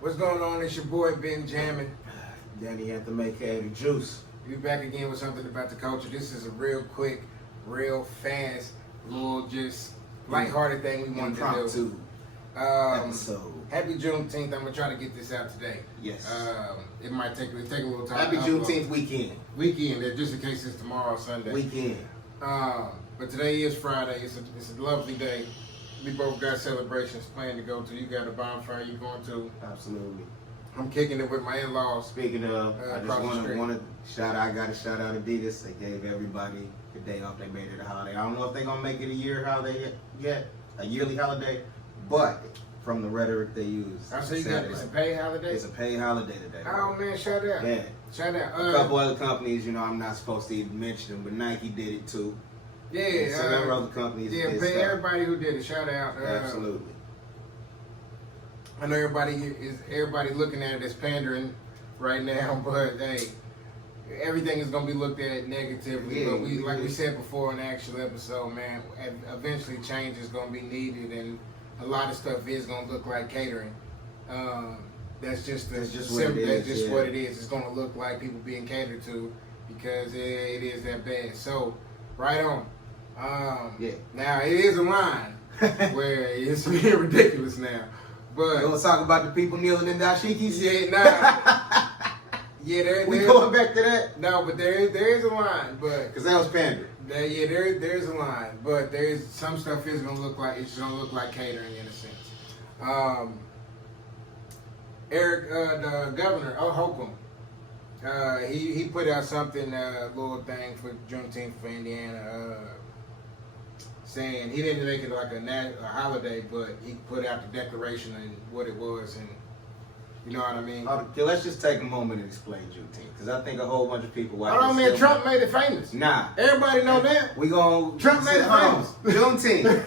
What's going on? It's your boy Ben Jammin. Danny had to make the juice. We back again with something about the culture. This is a real quick, real fast, little just lighthearted thing we wanted to do. Episode. Happy Juneteenth. I'm gonna try to get this out today. Yes. It might take a little time. Happy Juneteenth weekend. Just in case it's tomorrow or Sunday. Weekend. But today is Friday. It's a lovely day. We both got celebrations planned to go to. You got a bonfire you going to? Absolutely. I'm kicking it with my in-laws. Speaking of, I just want to shout out. I got to shout out Adidas. They gave everybody the day off. They made it a holiday. I don't know if they're gonna make it a year holiday yet, a yearly holiday, but from the rhetoric they use, I say it's a paid holiday. It's a paid holiday today. Oh man, shout out! Yeah, shout out. A couple other companies, I'm not supposed to even mention them, but Nike did it too. Yeah, several other companies. Yeah, pay everybody who did it. Shout out. Absolutely. I know everybody looking at it as pandering right now, but hey, everything is gonna be looked at negatively. Yeah, but we said before in the actual episode, man, eventually change is gonna be needed, and a lot of stuff is gonna look like catering. That's just what it is. It's gonna look like people being catered to because it is that bad. So, right on. Now it is a line where it's being ridiculous now. But you want to talk about the people kneeling in dashikis? We going back to that? No, but there is a line, but because that was pandering. There's a line, but there's some stuff is gonna look like catering in a sense. Eric, the governor, Holcomb, he put out something, little thing for Juneteenth for Indiana, saying he didn't make it like a holiday, but he put out the declaration and what it was, and you know what I mean. Okay, let's just take a moment and explain Juneteenth, because I think a whole bunch of people. Man, Trump made it famous. Nah, everybody know that. Trump made it famous. Juneteenth.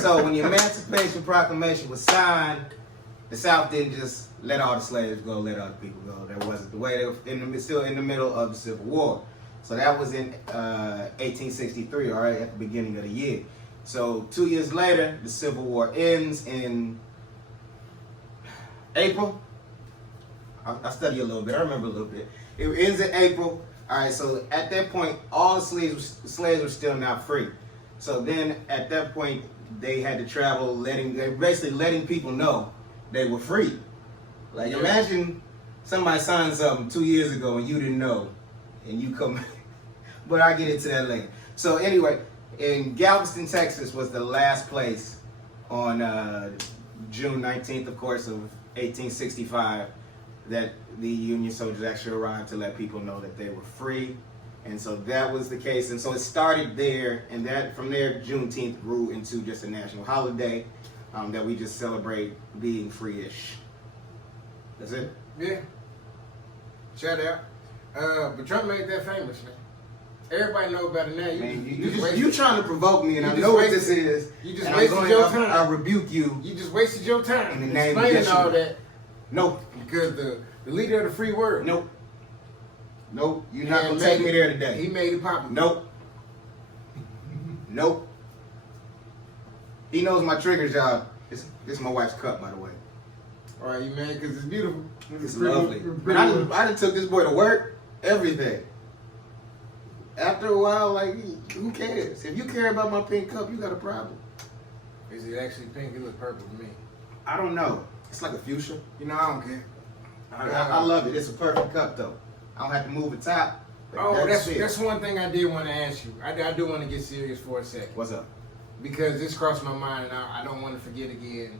So when the Emancipation Proclamation was signed, the South didn't just let all the slaves go, let other people go. That wasn't the way. They were still in the middle of the Civil War. So that was in 1863, all right, at the beginning of the year. So 2 years later, the Civil War ends in April. I study a little bit. I remember a little bit. It ends in April. All right, so at that point, all the slaves were still not free. So then at that point, they had to travel, basically letting people know they were free. Like, imagine somebody signed something 2 years ago and you didn't know, and you come. But I'll get into that later. So anyway, in Galveston, Texas was the last place on June 19th, of course, of 1865, that the Union soldiers actually arrived to let people know that they were free. And so that was the case. And so it started there, and that from there, Juneteenth grew into just a national holiday that we just celebrate being free-ish. That's it? Yeah. Shout out. But Trump made that famous, man. Everybody know about it now. You trying to provoke me, and I know what this is. You just wasted your time. I rebuke you. You just wasted your time in the name of explaining all that. Nope. Because the leader of the free word. Nope. Nope. You're not going to take me there today. He made it popular. Nope. Nope. He knows my triggers, y'all. This is my wife's cup, by the way. All right, you man, because it's beautiful. It's lovely. But I done took this boy to work, everything. After a while, like, who cares? If you care about my pink cup, you got a problem. Is it actually pink? It looks purple to me. I don't know. It's like a fuchsia. I don't care. I love it. It's a perfect cup, though. I don't have to move the top. That's one thing I did want to ask you. I do want to get serious for a second. What's up? Because this crossed my mind, and I don't want to forget again.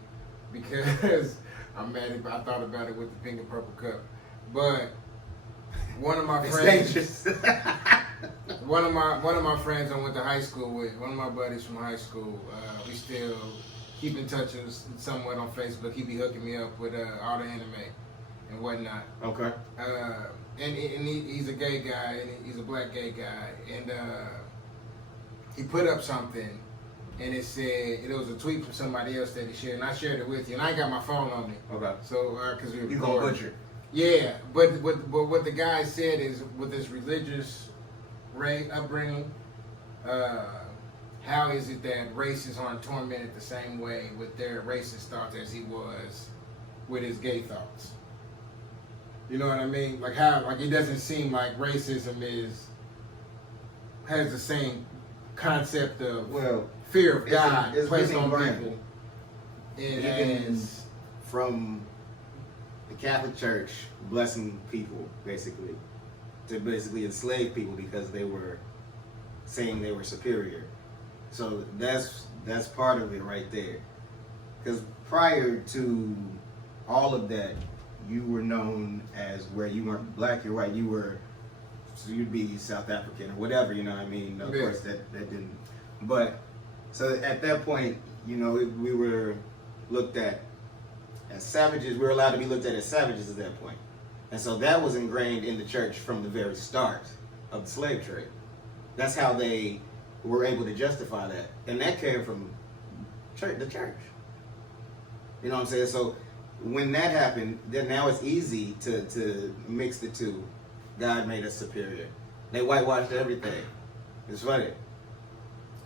Because I'm mad. I thought about it with the pink and purple cup. But one of my friends, one of my friends I went to high school with, one of my buddies from high school, we still keep in touch somewhat on Facebook. He be hooking me up with all the anime and whatnot. Okay. And he's a gay guy, and he's a black gay guy, and he put up something, and it said, it was a tweet from somebody else that he shared, and I shared it with you, and I ain't got my phone on me. Okay. So, because we were you gonna butcher it. Yeah, but what the guy said is, with his religious upbringing, how is it that racists aren't tormented the same way with their racist thoughts as he was with his gay thoughts. You know what I mean? Like how, like it doesn't seem like racism has the same concept of fear of God placed on people. And from the Catholic Church blessing people, basically, to basically enslave people because they were saying they were superior. So that's part of it right there. Because prior to all of that, you were known as, where you weren't black, you're white, so you'd be South African or whatever, you know what I mean? Of course, that didn't. But, so at that point, you know, we were looked at as savages. We were allowed to be looked at as savages at that point. And so that was ingrained in the church from the very start of the slave trade. That's how they were able to justify that. And that came from the church. You know what I'm saying? So when that happened, then now it's easy to mix the two. God made us superior. They whitewashed everything. It's funny.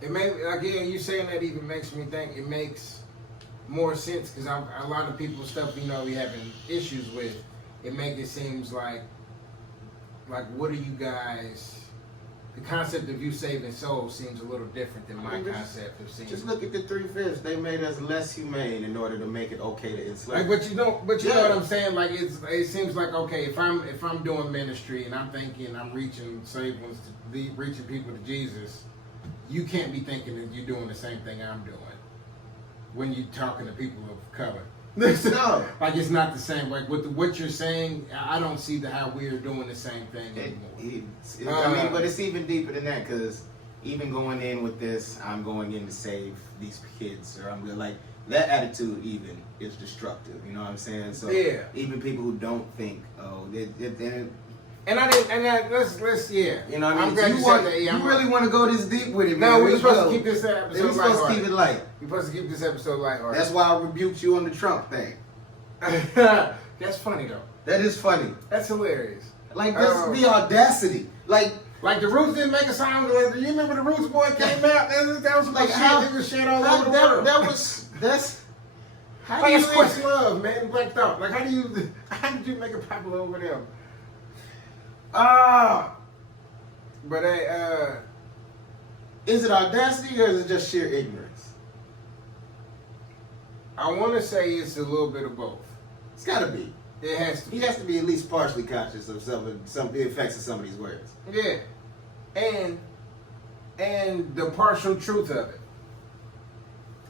It made, again, you saying that even makes me think it makes more sense, because a lot of people's stuff, you know, we having issues with. It makes it seems like what are you guys? The concept of you saving souls seems a little different than my concept of seeing. Just look at the 3/5. They made us less humane in order to make it okay to enslave. Like, but you know what I'm saying. Like it seems like, okay, if I'm doing ministry and I'm thinking I'm reaching reaching people to Jesus, you can't be thinking that you're doing the same thing I'm doing when you're talking to people of color. No, like it's not the same. Like with what you're saying, I don't see how we're doing the same thing anymore. I mean, but it's even deeper than that, because even going in with this, I'm going in to save these kids, or I'm good. Like that attitude even is destructive. You know what I'm saying? So even people who don't think, let's you know what I mean? I'm glad you said that. You really want to go this deep with it, man. No, we're supposed to keep this episode light. We're supposed to keep it light. We're supposed to keep this episode lighthearted. That's why I rebuked you on the Trump thing. That's funny though. That is funny. That's hilarious. Like that's the audacity. Like the Roots didn't make a sound. Do you remember the Roots boy came out? That was like how it was shared all over the world. That's how do you express love, man? Black thought. Like how did you make it popular over them? But is it audacity or is it just sheer ignorance? I want to say it's a little bit of both. It's got to be. It has to. He has to be at least partially conscious of some of the effects of some of these words. Yeah, and the partial truth of it.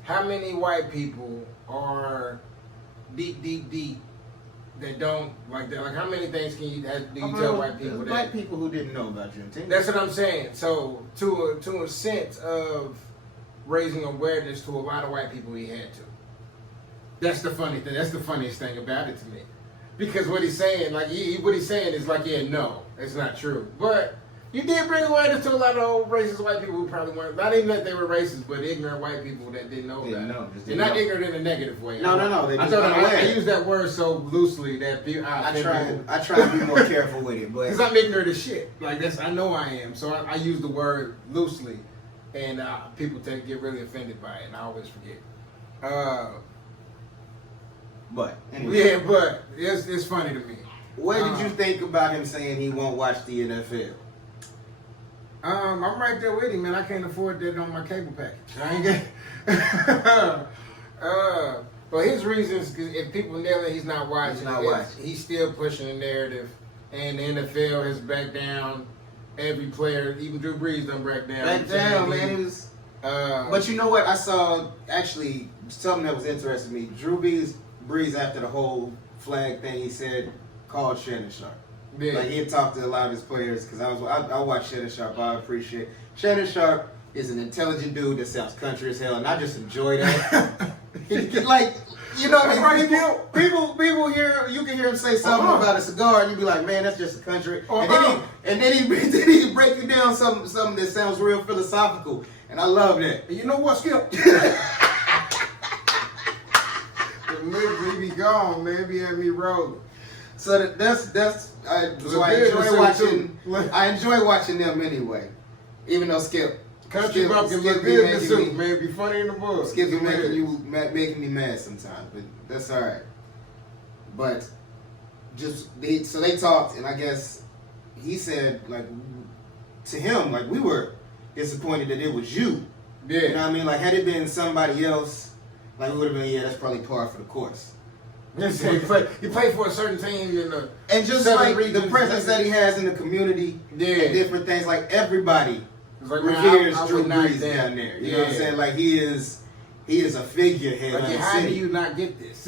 How many white people are deep that don't like that? Like how many things do you tell white people? Black people who didn't know about Juneteenth. That's what I'm saying. So to a sense of raising awareness to a lot of white people, he had to. That's the funny thing. That's the funniest thing about it to me, because what he's saying, what he's saying is like, no, it's not true. But you did bring awareness to a lot of old racist white people who probably weren't, not even that they were racist, but ignorant white people that didn't know about it. They're not ignorant in a negative way. No. I use that word so loosely that I try to be more careful with it, but because I'm ignorant as shit. Like I know I am. So I use the word loosely, and people get really offended by it, and I always forget. But anyway. Yeah, but it's funny to me. What did you think about him saying he won't watch the NFL? I'm right there with him, man. I can't afford that on my cable package. I ain't get. But his reasons, because if people nail it, he's not watching. He's still pushing the narrative, and the NFL has backed down. Every player, even Drew Brees, done back down. Back down, man. It was. But you know what? I saw actually something that was interesting to me. Drew Brees, after the whole flag thing, he said, called Shannon Sharp. Yeah. Like he had talked to a lot of his players, because I watch Shannon Sharp. I appreciate Shannon Sharp is an intelligent dude that sounds country as hell, and I just enjoy that. Like, you know what I mean? People hear, you can hear him say something about a cigar, and you be like, man, that's just a country. And then he break you down something that sounds real philosophical, and I love that. And you know what, Skip? We be gone, man. Be at me rolling. So I enjoy watching them anyway. Even though Skip Country Bumpkin look good in the suit, man. Be funny in the book. Skip be making me mad sometimes, but that's all right. But so they talked, and I guess he said, like, to him, like, we were disappointed that it was you. Yeah. You know what I mean? Like, had it been somebody else, like, we would have been, yeah, that's probably par for the course. He played for a certain team in the and just like the presence that he has in the community, and different things, like everybody reveres Drew Brees down there. You know what I'm saying? Like he is a figurehead. Like, how do you not get this?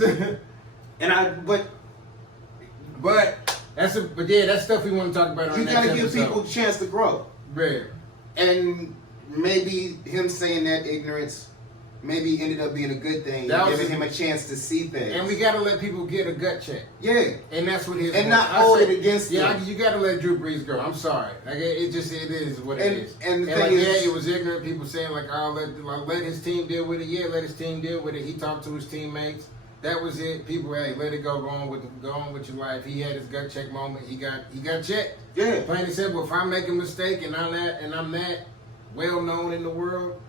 But that's stuff we want to talk about. You gotta give people a chance to grow. Right. And maybe him saying that ignorance maybe ended up being a good thing, giving him a chance to see things. And we gotta let people get a gut check. Yeah. And that's what his and not hold it against them. Yeah, you gotta let Drew Brees go. I'm sorry. Like it is what it is. And the thing thing is, it was ignorant. People saying like, oh, let his team deal with it. Yeah, let his team deal with it. He talked to his teammates. That was it. People, hey, let it go. Go on with your life. He had his gut check moment. He got checked. Yeah. Plain and simple. If I make a mistake and I'm that well known in the world,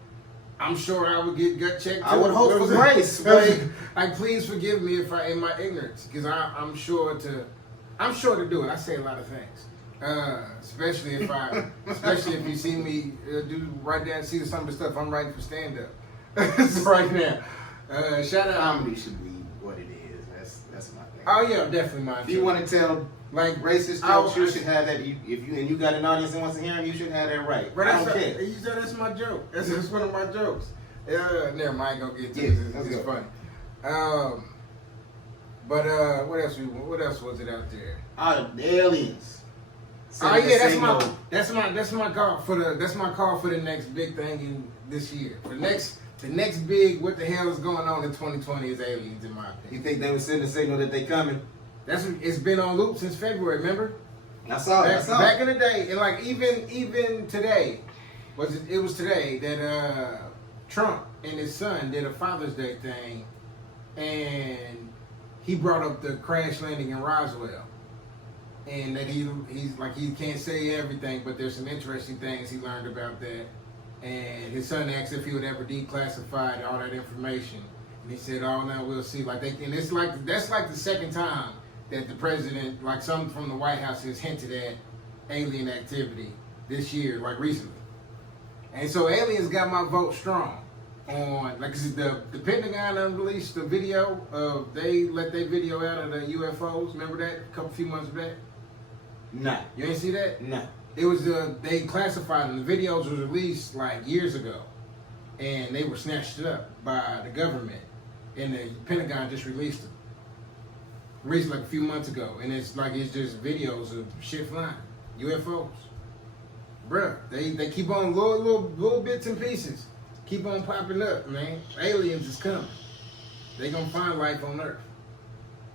I'm sure I would get gut checked too. I would hope for grace. Like, please forgive me if in my ignorance, because I'm sure to do it. I say a lot of things, especially if you see me see some of the stuff I'm writing for stand up right now. Shout out. Comedy should be what it is. That's my thing. Oh yeah, definitely mine. If you want to tell like racist jokes, you should have that. If you got an audience that wants to hear them, you should have that right. But I don't care. That's my joke. That's one of my jokes. Never mind. I ain't gonna get to it. It's funny. But what else was it out there? The aliens. Oh yeah, that's my call for the next big thing in this year. The next big what the hell is going on in 2020 is aliens, in my opinion. You think they would send a signal that they coming? It's been on loop since February. Remember? I saw it. Back in the day, and like even today, it was today that Trump and his son did a Father's Day thing, and he brought up the crash landing in Roswell, and that he's like he can't say everything, but there's some interesting things he learned about that. And his son asked if he would ever declassify all that information, and he said, "Oh, now we'll see." That's like the second time that the president, like some from the White House, has hinted at alien activity this year, like recently. And so aliens got my vote strong on, like the Pentagon released the video of, they let their video out of the UFOs. Remember that a few months back? No. You ain't see that? No. It was they classified them. The videos were released like years ago, and they were snatched up by the government, and the Pentagon just released them. Like a few months ago, and it's just videos of shit flying, UFOs. Bruh, they keep on little bits and pieces, keep on popping up, man. Aliens is coming. They gonna find life on Earth.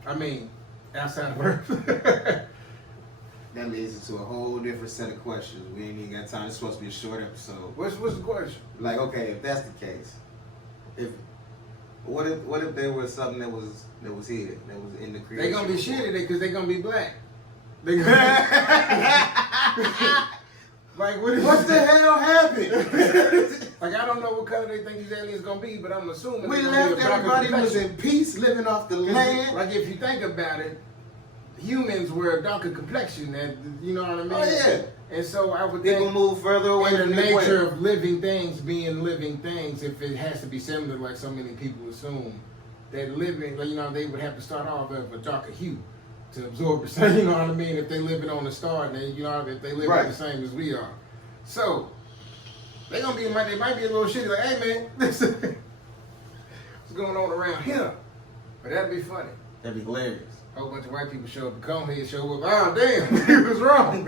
I mean, outside of Earth. That leads into a whole different set of questions. We ain't even got time. It's supposed to be a short episode. What's the question? Like, okay, if that's the case, what if there was something that was here, that was in the creation? They gonna be shitty because they gonna be black. Like what the hell happened? Like I don't know what color they think these aliens gonna be, but I'm assuming we left everybody was in peace, living off the land. Like if you think about it, humans were a darker complexion, and you know what I mean. Oh yeah. And so I would think move further away in from the nature of living things being living things. If it has to be similar, like so many people assume, that living, they would have to start off with a darker hue to absorb the same. You know what I mean? If they living on the star, then if they live the same as we are, so they gonna be. They might be a little shitty. Like, hey man, what's going on around here? But that'd be funny. That'd be hilarious. A whole bunch of white people show up, the Conehead show up. Oh damn, he was wrong.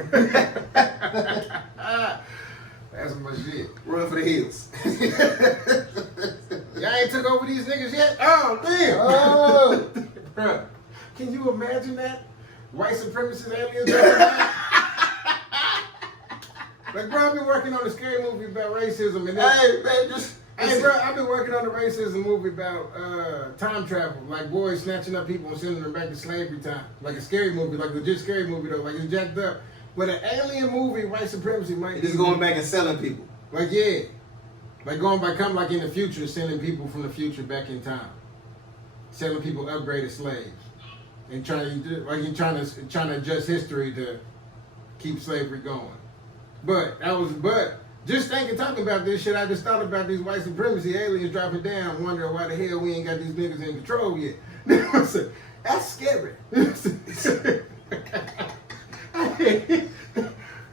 That's my shit. Run for the hills. Y'all ain't took over these niggas yet? Oh damn. Oh. Bruh, can you imagine that? White supremacist aliens. Like, bro, I've been working on a scary movie about racism, and hey, bro, I've been working on a racism movie about time travel, like boys snatching up people and sending them back to slavery time. Like a scary movie, like a legit scary movie though, like it's jacked up. But an alien movie, white supremacy might be just going back and selling people. Like yeah, like going back, come like in the future, sending people from the future back in time, selling people upgraded slaves. and trying to adjust history to keep slavery going. But just talking about this shit, I just thought about these white supremacy aliens dropping down, wondering why the hell we ain't got these niggas in control yet. That's scary.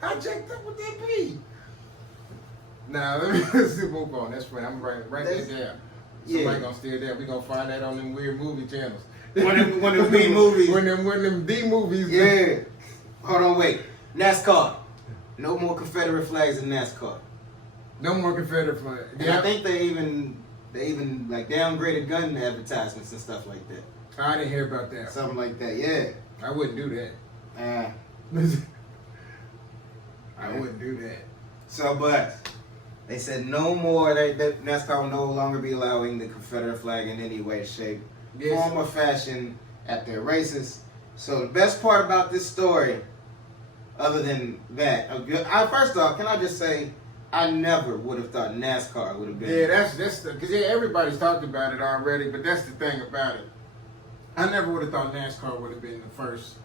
I checked up with that B. Nah, let's move on. That's fine. I'm writing that down. Somebody gonna steal that. We gonna find that on them weird movie channels. One of them B movies. One of them D movies. Yeah. Hold on, wait. NASCAR. No more Confederate flags in NASCAR. No more Confederate flags. Yeah. I think they even like downgraded gun advertisements and stuff like that. I didn't hear about that. Something like that. Yeah. I wouldn't do that. I wouldn't do that. So, but they said no more. That NASCAR will no longer be allowing the Confederate flag in any way, shape, form, or fashion at their races. So the best part about this story, other than that, first off, can I just say, I never would have thought NASCAR would have been. Yeah, that's because everybody's talked about it already. But that's the thing about it. I never would have thought NASCAR would have been the first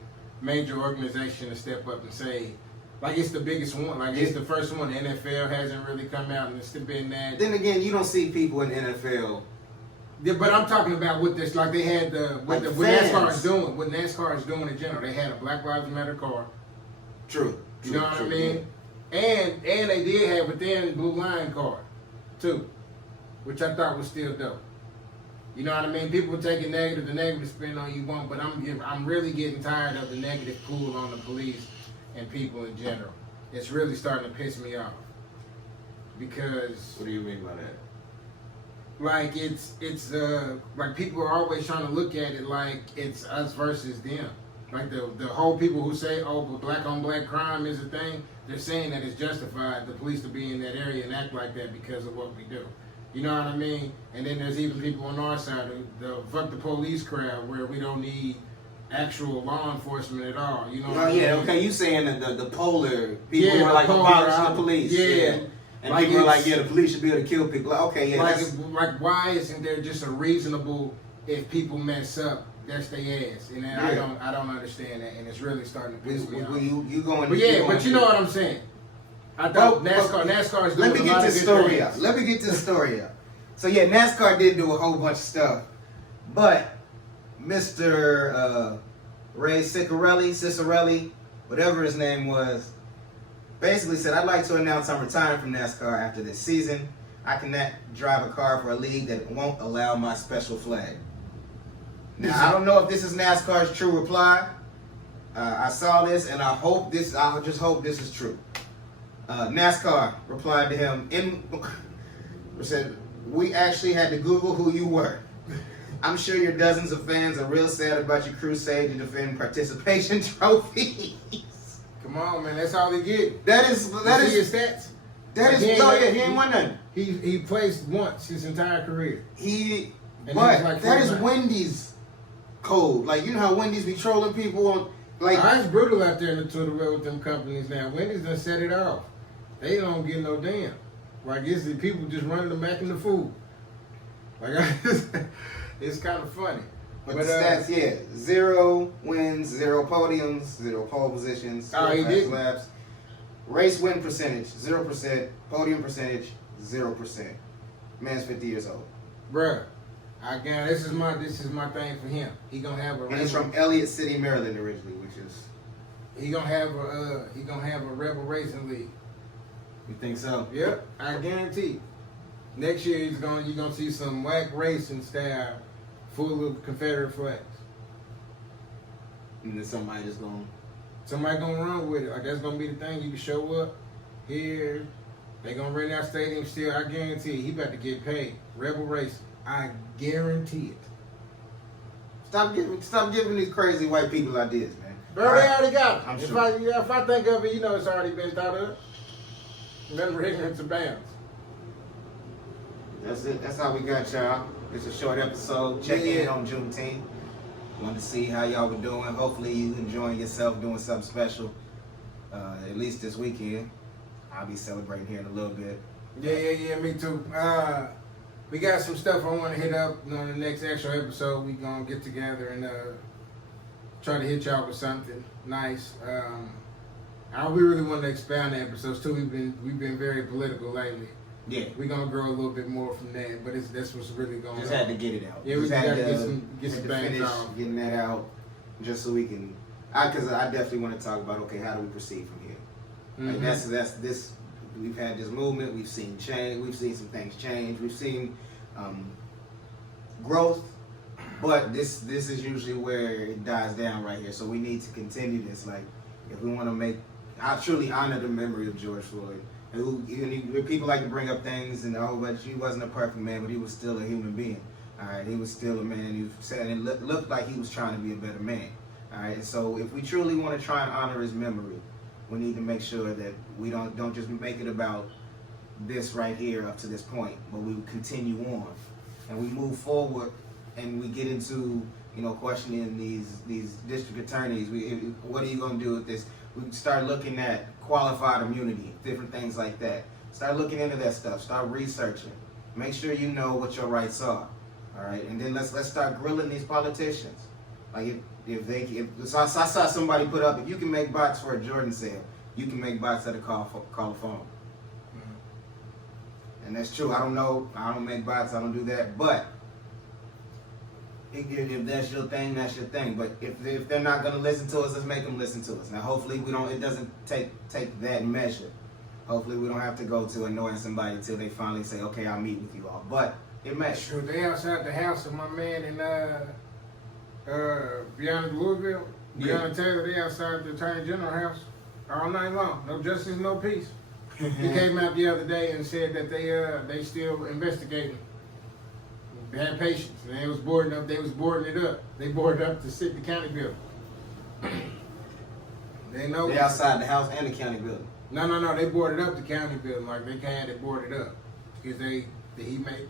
major organization to step up and say, like, it's the biggest one. Like, it's the first one. The NFL hasn't really come out, and it's been that. Then again, you don't see people in the NFL. Yeah, but I'm talking about with this, like they had what NASCAR is doing. What NASCAR is doing in general, they had a Black Lives Matter car. True. You know what I mean? And they did have a thin blue line card too, which I thought was still dope. You know what I mean? People take the negative spin on you won't, but I'm really getting tired of the negative pull on the police and people in general. It's really starting to piss me off. Because what do you mean by that? Like it's like people are always trying to look at it like it's us versus them. Like the whole people who say, oh, but black on black crime is a thing, they're saying that it's justified the police to be in that area and act like that because of what we do. You know what I mean? And then there's even people on our side, the fuck the police crowd, where we don't need actual law enforcement at all. You know what I mean? Okay, you saying that the polar people who are like abolish the police. Yeah. And like people are like, the police should be able to kill people. Like, okay, yeah. Like why isn't there just a reasonable, if people mess up, that's their ass? And I don't understand that, and it's really starting to piss me off. You going? But you know what I'm saying. I thought NASCAR is doing Let me get this story out. Let me get this story out. So yeah, NASCAR did do a whole bunch of stuff, but Mr. Ray Ciccarelli, whatever his name was, basically said, I'd like to announce I'm retiring from NASCAR after this season. I cannot drive a car for a league that won't allow my special flag. Now, I don't know if this is NASCAR's true reply. I saw this, and I just hope this is true. NASCAR replied to him, said, we actually had to Google who you were. I'm sure your dozens of fans are real sad about your crusade to defend participation trophies. Come on, man, that's all he get. That is his stats. He ain't won nothing. He placed once his entire career. That is Wendy's code. Like, you know how Wendy's be trolling people on, like, it's brutal out there in the Twitter world with them companies now. Wendy's done set it off. They don't get no damn. Like, it's the people just running them back in the food. Like, it's kind of funny. But the stats, 0 wins, 0 podiums, 0 pole positions, 0 laps. Race win percentage, 0%. Podium percentage, 0%. Man's 50 years old. Bruh, again, this is my thing for him. He gonna have a. And he's from Elliott City, Maryland, originally, which is. He gonna have a Rebel Racing League. You think so? Yep, I guarantee. Next year you're gonna see some whack racing style full of Confederate flags. And then somebody gonna run with it. Like, that's gonna be the thing. You can show up here. They gonna rent that stadium still. I guarantee you, he about to get paid. Rebel Racing. I guarantee it. Stop giving these crazy white people ideas, man. Bro, they already got it. I'm if sure. If I think of it, you know it's already been thought of. Remember ignorance abounds. That's it. That's how we got y'all. It's a short episode. Check in on Juneteenth. Wanted to see how y'all were doing. Hopefully you enjoying yourself, doing something special. At least this weekend. I'll be celebrating here in a little bit. Yeah, me too. We got some stuff I want to hit up on the next extra episode. We gonna get together and try to hit y'all with something nice. We really want to expand the episodes too. We've been very political lately. Yeah, we're gonna grow a little bit more from that, but that's what's really going on. Just had to get it out. Yeah, we just got to get some bangs out. Getting that out, just so we can. Because I definitely want to talk about, okay, how do we proceed from here? Mm-hmm. Like that's this. We've had this movement. We've seen change. We've seen some things change. We've seen growth, but this is usually where it dies down right here. So we need to continue this. Like, if we want to make, I truly honor the memory of George Floyd. People like to bring up things and but he wasn't a perfect man, but he was still a human being. All right, he was still a man. He said it looked like he was trying to be a better man. All right, and so if we truly want to try and honor his memory, we need to make sure that we don't just make it about this right here up to this point, but we continue on and we move forward and we get into questioning these district attorneys. What are you going to do with this? We start looking at qualified immunity, different things like that. Start looking into that stuff. Start researching. Make sure you know what your rights are. All right, and then let's start grilling these politicians. Like so I saw somebody put up, if you can make bots for a Jordan sale, you can make bots that call a phone. Mm-hmm. And that's true. I don't know. I don't make bots. I don't do that. But if that's your thing, that's your thing. But if they're not going to listen to us, let's make them listen to us. Now, hopefully, it doesn't take that measure. Hopefully, we don't have to go to annoying somebody until they finally say, okay, I'll meet with you all. But it may. Sure, they outside the house of my man in beyond Louisville, Breonna Taylor. They outside the Attorney General house all night long. No justice, no peace. He came out the other day and said that they still investigating. They had patience, and they was boarding up. They was boarding it up. They boarded up to sit the county building. They outside the house and the county building. No. They boarded up the county building like they had it boarded up because he made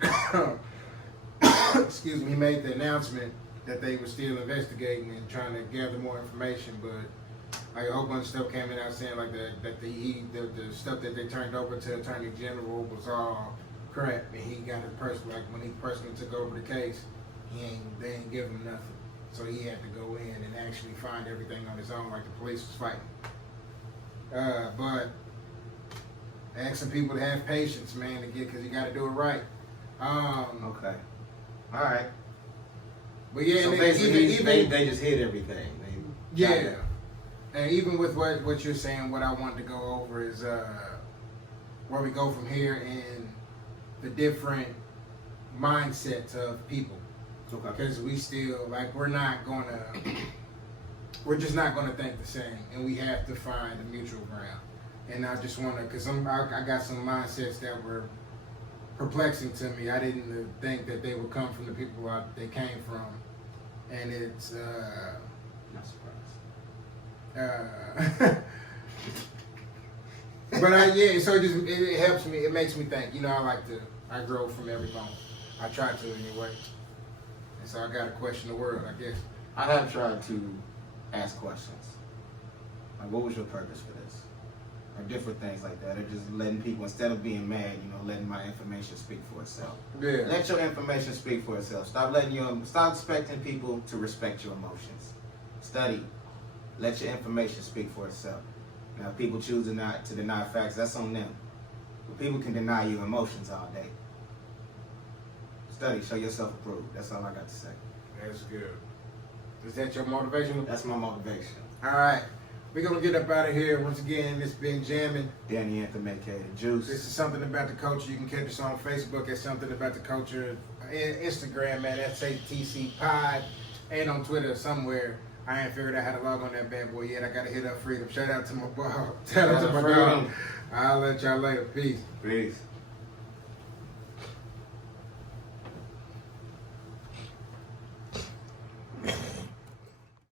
excuse me, he made the announcement that they were still investigating and trying to gather more information, but like a whole bunch of stuff came out saying like that the stuff that they turned over to Attorney General was all crap, and he got it personally. Like when he personally took over the case, they ain't give him nothing, so he had to go in and actually find everything on his own, like the police was fighting. But asking people to have patience, man, because you got to do it right. Okay. All right. But yeah, so basically, they just hid everything. Yeah. And even with what you're saying, what I wanted to go over is where we go from here and the different mindsets of people. Okay. Because we still, we're just not going to think the same, and we have to find a mutual ground. And I just want to, because I got some mindsets that were perplexing to me. I didn't think that they would come from the people they came from, and it's not surprised. But so it helps me. It makes me think. I grow from every bone. I try to anyway, and so I got to question the world, I guess. I have tried to ask questions. Like, what was your purpose for this? Or different things like that. Or just letting people, instead of being mad, letting my information speak for itself. Yeah. Let your information speak for itself. Stop expecting people to respect your emotions. Study. Let your information speak for itself. Now, if people choose to deny facts, that's on them. But people can deny your emotions all day. Study. Show yourself approved. That's all I got to say. That's good. Is that your motivation? That's my motivation. All right. We're going to get up out of here. Once again, it's been jamming. Danny Anthony, aka Juice. This is Something About the Culture. You can catch us on Facebook at Something About the Culture. Instagram at SATC Pod. And on Twitter somewhere. I ain't figured out how to log on that bad boy yet. I got to hit up Freedom. Shout out to my boss. Shout out to my dog. I'll let y'all later. Peace. Peace.